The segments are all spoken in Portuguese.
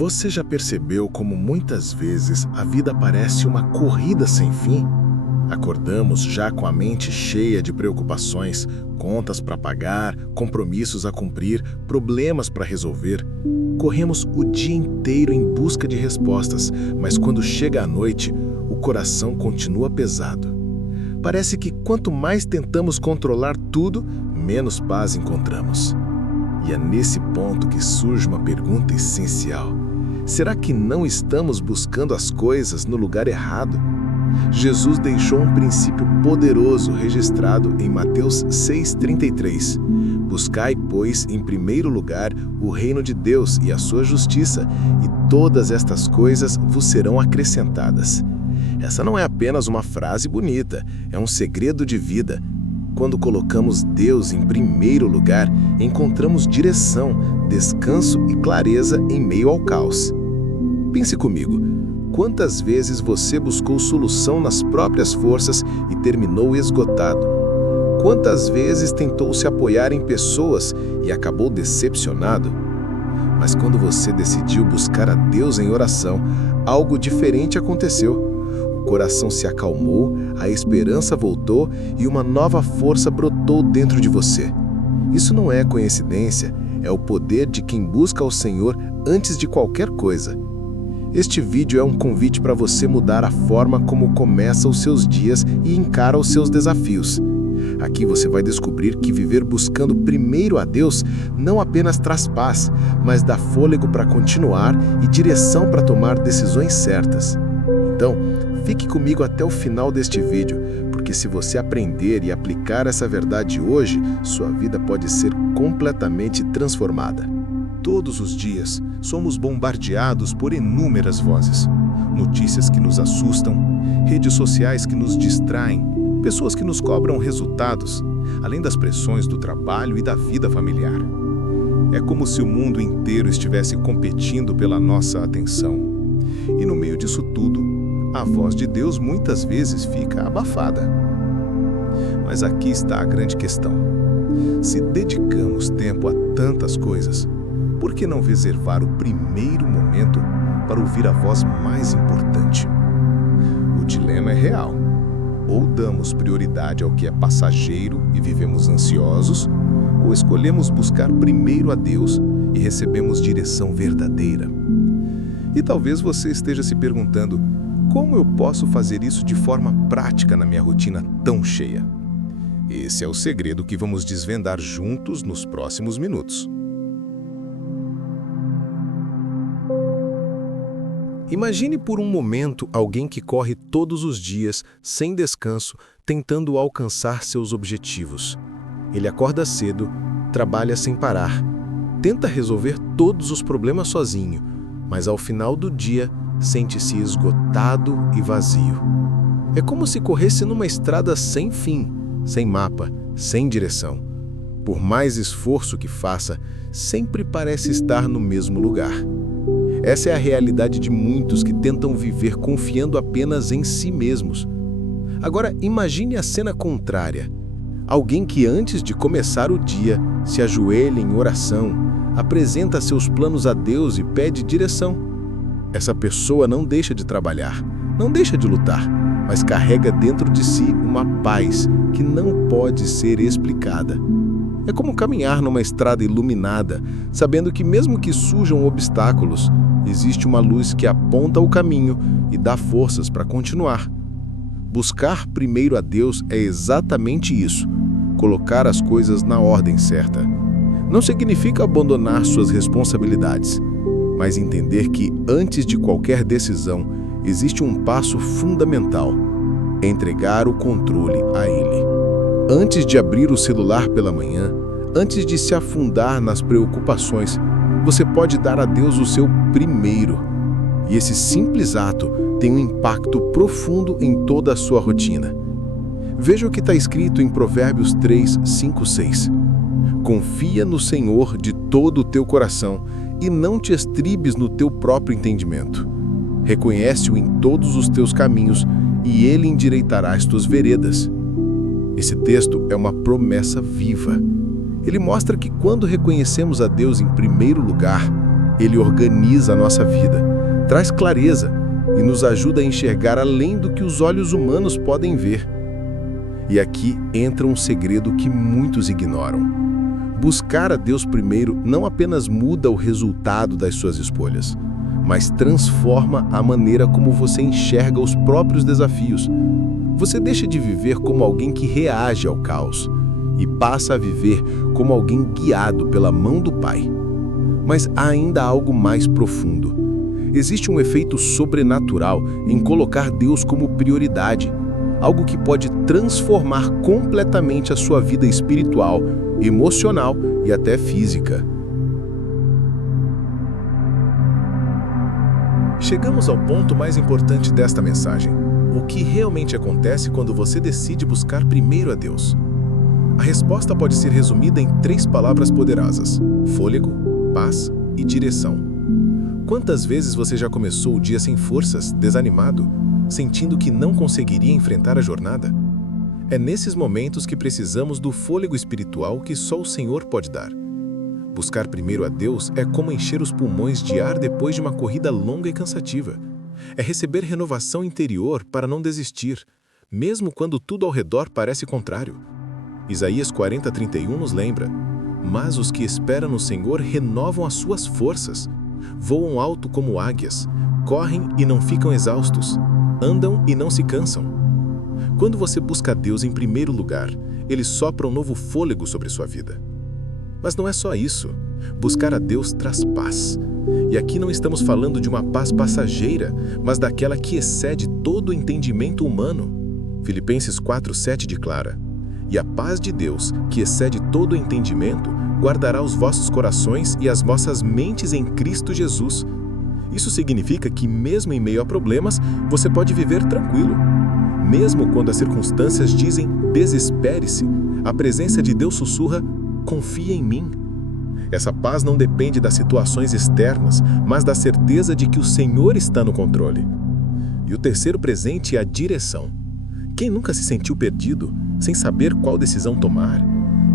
Você já percebeu como muitas vezes a vida parece uma corrida sem fim? Acordamos já com a mente cheia de preocupações, contas para pagar, compromissos a cumprir, problemas para resolver. Corremos o dia inteiro em busca de respostas, mas quando chega a noite, o coração continua pesado. Parece que quanto mais tentamos controlar tudo, menos paz encontramos. E é nesse ponto que surge uma pergunta essencial. Será que não estamos buscando as coisas no lugar errado? Jesus deixou um princípio poderoso registrado em Mateus 6,33. Buscai, pois, em primeiro lugar o reino de Deus e a sua justiça, e todas estas coisas vos serão acrescentadas. Essa não é apenas uma frase bonita, é um segredo de vida. Quando colocamos Deus em primeiro lugar, encontramos direção, descanso e clareza em meio ao caos. Pense comigo, quantas vezes você buscou solução nas próprias forças e terminou esgotado? Quantas vezes tentou se apoiar em pessoas e acabou decepcionado? Mas quando você decidiu buscar a Deus em oração, algo diferente aconteceu. O coração se acalmou, a esperança voltou e uma nova força brotou dentro de você. Isso não é coincidência, é o poder de quem busca ao Senhor antes de qualquer coisa. Este vídeo é um convite para você mudar a forma como começa os seus dias e encara os seus desafios. Aqui você vai descobrir que viver buscando primeiro a Deus não apenas traz paz, mas dá fôlego para continuar e direção para tomar decisões certas. Então, fique comigo até o final deste vídeo, porque se você aprender e aplicar essa verdade hoje, sua vida pode ser completamente transformada. Todos os dias, somos bombardeados por inúmeras vozes. Notícias que nos assustam, redes sociais que nos distraem, pessoas que nos cobram resultados, além das pressões do trabalho e da vida familiar. É como se o mundo inteiro estivesse competindo pela nossa atenção. E no meio disso tudo, a voz de Deus muitas vezes fica abafada. Mas aqui está a grande questão. Se dedicamos tempo a tantas coisas, por que não reservar o primeiro momento para ouvir a voz mais importante? O dilema é real. Ou damos prioridade ao que é passageiro e vivemos ansiosos, ou escolhemos buscar primeiro a Deus e recebemos direção verdadeira. E talvez você esteja se perguntando, como eu posso fazer isso de forma prática na minha rotina tão cheia? Esse é o segredo que vamos desvendar juntos nos próximos minutos. Imagine por um momento alguém que corre todos os dias, sem descanso, tentando alcançar seus objetivos. Ele acorda cedo, trabalha sem parar, tenta resolver todos os problemas sozinho, mas ao final do dia, sente-se esgotado e vazio. É como se corresse numa estrada sem fim, sem mapa, sem direção. Por mais esforço que faça, sempre parece estar no mesmo lugar. Essa é a realidade de muitos que tentam viver confiando apenas em si mesmos. Agora, imagine a cena contrária. Alguém que antes de começar o dia, se ajoelha em oração, apresenta seus planos a Deus e pede direção. Essa pessoa não deixa de trabalhar, não deixa de lutar, mas carrega dentro de si uma paz que não pode ser explicada. É como caminhar numa estrada iluminada, sabendo que mesmo que surjam obstáculos, existe uma luz que aponta o caminho e dá forças para continuar. Buscar primeiro a Deus é exatamente isso, colocar as coisas na ordem certa. Não significa abandonar suas responsabilidades, mas entender que, antes de qualquer decisão, existe um passo fundamental: entregar o controle a Ele. Antes de abrir o celular pela manhã, antes de se afundar nas preocupações, você pode dar a Deus o seu primeiro. E esse simples ato tem um impacto profundo em toda a sua rotina. Veja o que está escrito em Provérbios 3, 5, 6. Confia no Senhor de todo o teu coração e não te estribes no teu próprio entendimento. Reconhece-o em todos os teus caminhos e Ele endireitará as tuas veredas. Esse texto é uma promessa viva. Ele mostra que quando reconhecemos a Deus em primeiro lugar, Ele organiza a nossa vida, traz clareza e nos ajuda a enxergar além do que os olhos humanos podem ver. E aqui entra um segredo que muitos ignoram. Buscar a Deus primeiro não apenas muda o resultado das suas escolhas, mas transforma a maneira como você enxerga os próprios desafios. Você deixa de viver como alguém que reage ao caos e passa a viver como alguém guiado pela mão do Pai. Mas há ainda algo mais profundo. Existe um efeito sobrenatural em colocar Deus como prioridade, algo que pode transformar completamente a sua vida espiritual, emocional e até física. Chegamos ao ponto mais importante desta mensagem. O que realmente acontece quando você decide buscar primeiro a Deus? A resposta pode ser resumida em 3 palavras poderosas: fôlego, paz e direção. Quantas vezes você já começou o dia sem forças, desanimado, sentindo que não conseguiria enfrentar a jornada? É nesses momentos que precisamos do fôlego espiritual que só o Senhor pode dar. Buscar primeiro a Deus é como encher os pulmões de ar depois de uma corrida longa e cansativa. É receber renovação interior para não desistir, mesmo quando tudo ao redor parece contrário. Isaías 40:31 nos lembra: mas os que esperam no Senhor renovam as suas forças, voam alto como águias, correm e não ficam exaustos, andam e não se cansam. Quando você busca a Deus em primeiro lugar, Ele sopra um novo fôlego sobre sua vida. Mas não é só isso. Buscar a Deus traz paz. E aqui não estamos falando de uma paz passageira, mas daquela que excede todo o entendimento humano. Filipenses 4:7 declara: e a paz de Deus, que excede todo o entendimento, guardará os vossos corações e as vossas mentes em Cristo Jesus. Isso significa que, mesmo em meio a problemas, você pode viver tranquilo. Mesmo quando as circunstâncias dizem desespere-se, a presença de Deus sussurra: confia em mim. Essa paz não depende das situações externas, mas da certeza de que o Senhor está no controle. E o terceiro presente é a direção. Quem nunca se sentiu perdido, sem saber qual decisão tomar?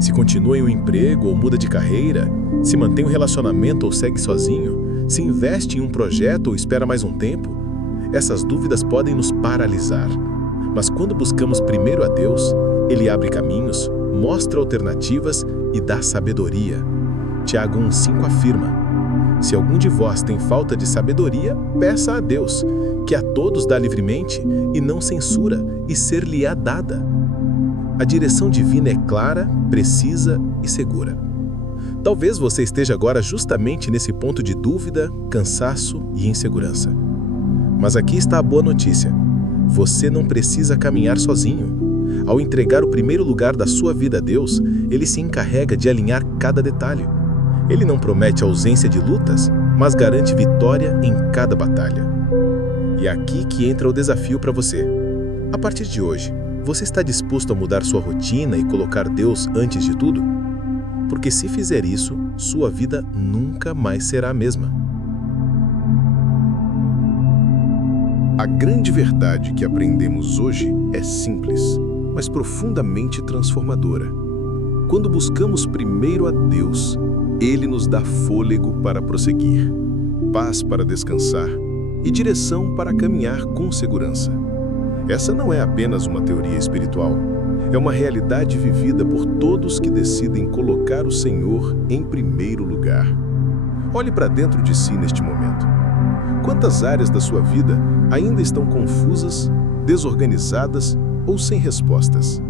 Se continua em um emprego ou muda de carreira? Se mantém um relacionamento ou segue sozinho? Se investe em um projeto ou espera mais um tempo? Essas dúvidas podem nos paralisar. Mas quando buscamos primeiro a Deus, Ele abre caminhos, mostra alternativas e dá sabedoria. Tiago 1:5 afirma: se algum de vós tem falta de sabedoria, peça a Deus, que a todos dá livremente e não censura, e ser-lhe-á dada. A direção divina é clara, precisa e segura. Talvez você esteja agora justamente nesse ponto de dúvida, cansaço e insegurança. Mas aqui está a boa notícia. Você não precisa caminhar sozinho. Ao entregar o primeiro lugar da sua vida a Deus, Ele se encarrega de alinhar cada detalhe. Ele não promete ausência de lutas, mas garante vitória em cada batalha. E é aqui que entra o desafio para você. A partir de hoje, você está disposto a mudar sua rotina e colocar Deus antes de tudo? Porque se fizer isso, sua vida nunca mais será a mesma. A grande verdade que aprendemos hoje é simples, mas profundamente transformadora. Quando buscamos primeiro a Deus, Ele nos dá fôlego para prosseguir, paz para descansar e direção para caminhar com segurança. Essa não é apenas uma teoria espiritual, é uma realidade vivida por todos que decidem colocar o Senhor em primeiro lugar. Olhe para dentro de si neste momento. Quantas áreas da sua vida ainda estão confusas, desorganizadas ou sem respostas?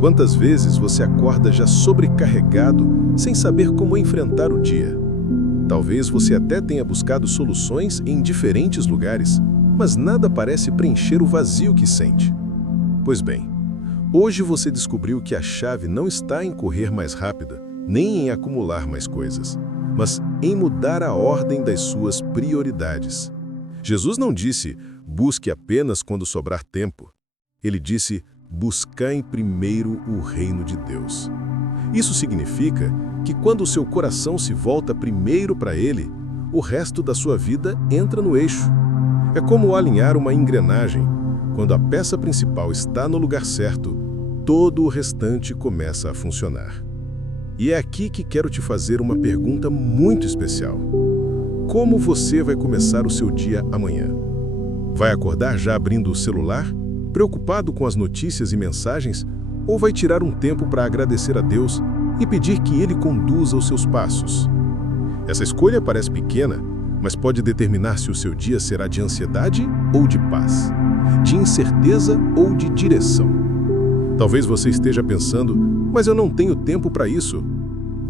Quantas vezes você acorda já sobrecarregado, sem saber como enfrentar o dia? Talvez você até tenha buscado soluções em diferentes lugares, mas nada parece preencher o vazio que sente. Pois bem, hoje você descobriu que a chave não está em correr mais rápida, nem em acumular mais coisas, mas em mudar a ordem das suas prioridades. Jesus não disse, busque apenas quando sobrar tempo. Ele disse, buscai primeiro o reino de Deus. Isso significa que quando o seu coração se volta primeiro para Ele, o resto da sua vida entra no eixo. É como alinhar uma engrenagem. Quando a peça principal está no lugar certo, todo o restante começa a funcionar. E é aqui que quero te fazer uma pergunta muito especial. Como você vai começar o seu dia amanhã? Vai acordar já abrindo o celular, preocupado com as notícias e mensagens, ou vai tirar um tempo para agradecer a Deus e pedir que Ele conduza os seus passos? Essa escolha parece pequena, mas pode determinar se o seu dia será de ansiedade ou de paz, de incerteza ou de direção. Talvez você esteja pensando, mas eu não tenho tempo para isso.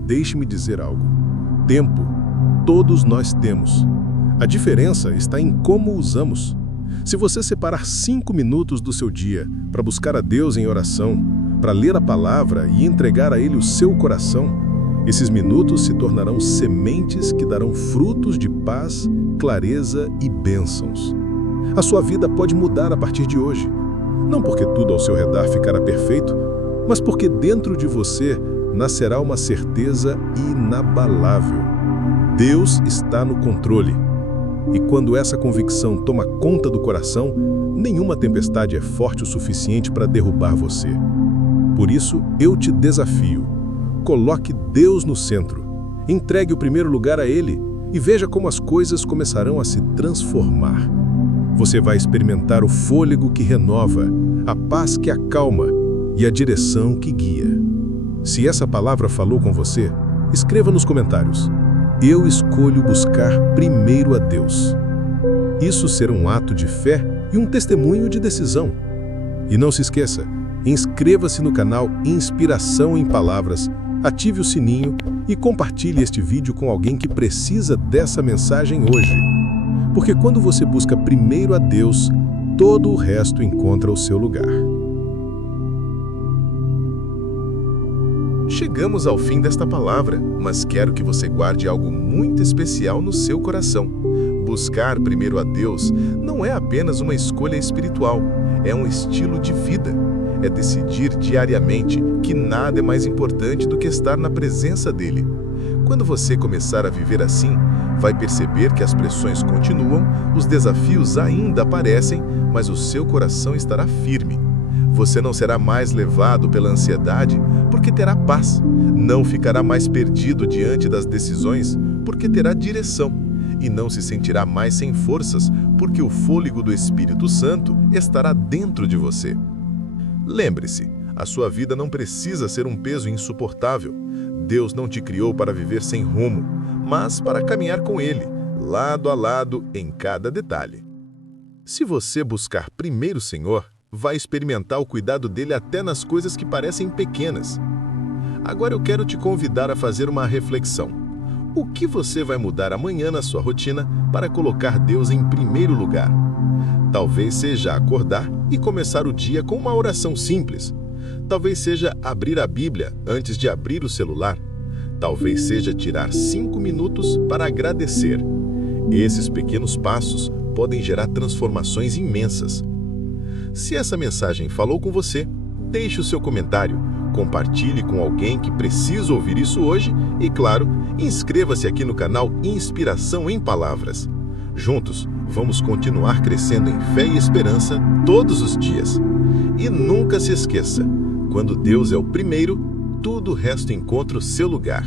Deixe-me dizer algo. Tempo, todos nós temos. A diferença está em como usamos. Se você separar 5 minutos do seu dia para buscar a Deus em oração, para ler a palavra e entregar a Ele o seu coração, esses minutos se tornarão sementes que darão frutos de paz, clareza e bênçãos. A sua vida pode mudar a partir de hoje. Não porque tudo ao seu redor ficará perfeito, mas porque dentro de você nascerá uma certeza inabalável. Deus está no controle. E quando essa convicção toma conta do coração, nenhuma tempestade é forte o suficiente para derrubar você. Por isso, eu te desafio. Coloque Deus no centro. Entregue o primeiro lugar a Ele e veja como as coisas começarão a se transformar. Você vai experimentar o fôlego que renova, a paz que acalma e a direção que guia. Se essa palavra falou com você, escreva nos comentários: eu escolho buscar primeiro a Deus. Isso será um ato de fé e um testemunho de decisão. E não se esqueça, inscreva-se no canal Inspiração em Palavras, ative o sininho e compartilhe este vídeo com alguém que precisa dessa mensagem hoje. Porque quando você busca primeiro a Deus, todo o resto encontra o seu lugar. Chegamos ao fim desta palavra, mas quero que você guarde algo muito especial no seu coração. Buscar primeiro a Deus não é apenas uma escolha espiritual, é um estilo de vida. É decidir diariamente que nada é mais importante do que estar na presença dele. Quando você começar a viver assim, vai perceber que as pressões continuam, os desafios ainda aparecem, mas o seu coração estará firme. Você não será mais levado pela ansiedade, porque terá paz. Não ficará mais perdido diante das decisões, porque terá direção. E não se sentirá mais sem forças, porque o fôlego do Espírito Santo estará dentro de você. Lembre-se, a sua vida não precisa ser um peso insuportável. Deus não te criou para viver sem rumo, mas para caminhar com Ele, lado a lado, em cada detalhe. Se você buscar primeiro o Senhor, vai experimentar o cuidado dele até nas coisas que parecem pequenas. Agora eu quero te convidar a fazer uma reflexão. O que você vai mudar amanhã na sua rotina para colocar Deus em primeiro lugar? Talvez seja acordar e começar o dia com uma oração simples. Talvez seja abrir a Bíblia antes de abrir o celular. Talvez seja tirar 5 minutos para agradecer. Esses pequenos passos podem gerar transformações imensas. Se essa mensagem falou com você, deixe o seu comentário, compartilhe com alguém que precisa ouvir isso hoje e, claro, inscreva-se aqui no canal Inspiração em Palavras. Juntos, vamos continuar crescendo em fé e esperança todos os dias. E nunca se esqueça, quando Deus é o primeiro, tudo o resto encontra o seu lugar.